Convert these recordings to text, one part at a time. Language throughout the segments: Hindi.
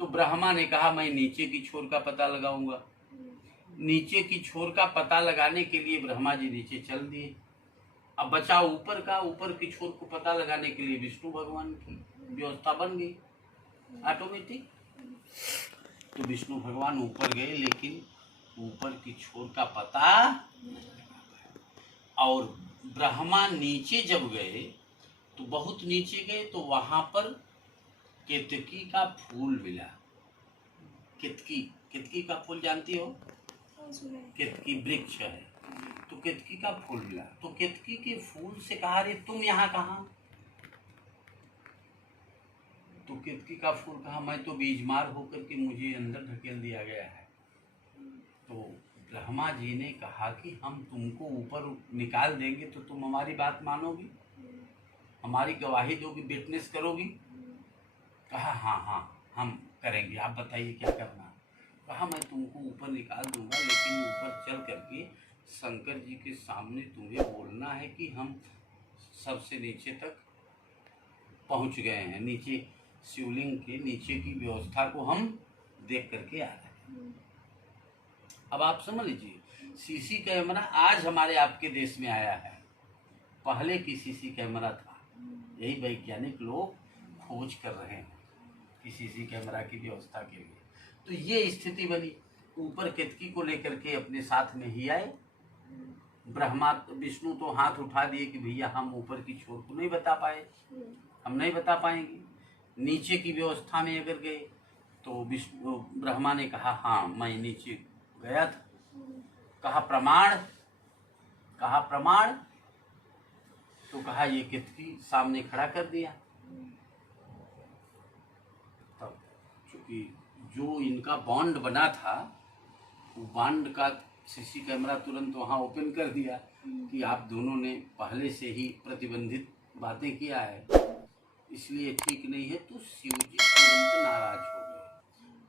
तो ब्रह्मा ने कहा मैं नीचे की छोर का पता लगाऊंगा। नीचे की छोर का पता लगाने के लिए ब्रह्मा जी नीचे चल दिए। अब बचा ऊपर का, ऊपर की छोर को पता लगाने के लिए विष्णु भगवान की व्यवस्था बन गई ऑटोमेटिक। तो विष्णु भगवान ऊपर गए, लेकिन ऊपर की छोर का पता नहीं लगा पाए। और ब्रह्मा नीचे जब गए तो बहुत नीचे गए तो वहां पर केतकी का फूल मिला। केतकी का फूल जानती हो? केतकी वृक्ष है, तो केतकी का फूल मिला। तो केतकी के फूल से कहा, अरे तुम यहाँ कहाँ? तो केतकी का फूल कहा, मैं तो बीजमार होकर के मुझे अंदर ढकेल दिया गया है। तो ब्रह्मा जी ने कहा कि हम तुमको ऊपर निकाल देंगे तो तुम हमारी बात मानोगी, हमारी गवाही दोगी, विटनेस करोगी? कहा हाँ हम करेंगे, आप बताइए क्या करना। कहा मैं तुमको ऊपर निकाल दूंगा, लेकिन ऊपर चल करके शंकर जी के सामने तुम्हें बोलना है कि हम सबसे नीचे तक पहुंच गए हैं, नीचे शिवलिंग के नीचे की व्यवस्था को हम देख करके आ रहे हैं। अब आप समझ लीजिए, सीसी कैमरा आज हमारे आपके देश में आया है, पहले की सीसी कैमरा था। यही वैज्ञानिक लोग खोज कर रहे हैं कि सीसी कैमरा की व्यवस्था के लिए। तो ये स्थिति बनी। ऊपर केतकी को लेकर के अपने साथ में ही आए। ब्रह्मा विष्णु तो हाथ उठा दिए कि भैया हम ऊपर की छोर को नहीं बता पाए, हम नहीं बता पाएंगे। नीचे की व्यवस्था में अगर गए तो विष्णु ब्रह्मा ने कहा हाँ मैं नीचे गया था। कहा प्रमाण? कहा प्रमाण? तो कहा ये केतकी सामने खड़ा कर दिया। तब चूंकि जो इनका बॉन्ड बना था, वो बॉन्ड का सीसी कैमरा तुरंत वहां ओपन कर दिया कि आप दोनों ने पहले से ही प्रतिबंधित बातें किया है, इसलिए ठीक नहीं है। तो शिव जी तुरंत नाराज हो गए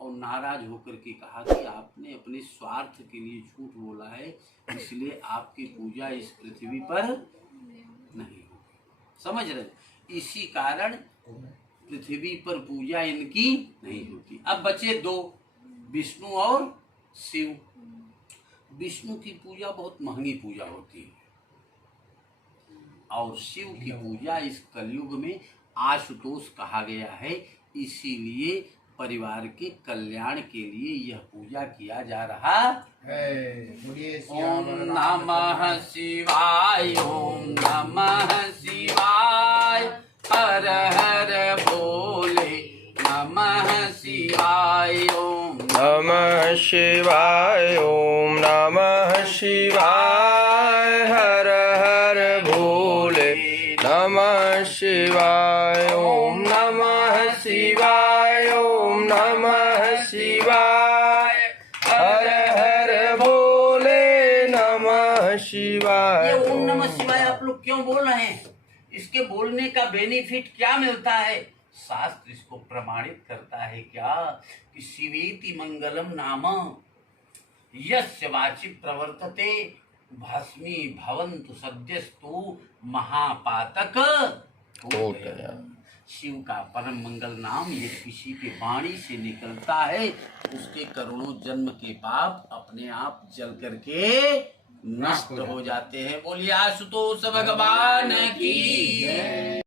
और नाराज होकर के कहा कि आपने अपने स्वार्थ के लिए झूठ बोला है, इसलिए आपकी पूजा इस पृथ्वी पर नहीं होगी। समझ रहे? इसी कारण पृथ्वी पर पूजा इनकी नहीं होती। अब बचे दो, विष्णु और शिव। विष्णु की पूजा बहुत महंगी पूजा होती है और शिव की पूजा इस कलयुग में आशुतोष कहा गया है, इसीलिए परिवार के कल्याण के लिए यह पूजा किया जा रहा है। ओम नमः शिवाय, ओम नमः शिवाय, हर हर भोले नमः शिवाय, ओम नमः शिवाय, ओम नमः शिवाय, हर हर भोले नमः शिवाय, ओम नमः शिवाय, ओम नमः शिवाय, हर हर भोले नमः शिवाय। ये ओम नमः शिवाय आप लोग क्यों बोल रहे हैं? इसके बोलने का बेनिफिट क्या मिलता है? शास्त्र इसको प्रमाणित करता है क्या कि शिवेति मंगलम नाम यस्य वाचि प्रवर्तते भस्मी भवन्तु सद्यस्तु महापातक कोटया। शिव का परम मंगल नाम ये किसी के वाणी से निकलता है, उसके करोड़ों जन्म के पाप अपने आप जल करके नष्ट हो जाते हैं। बोलिए आशुतोष भगवान की।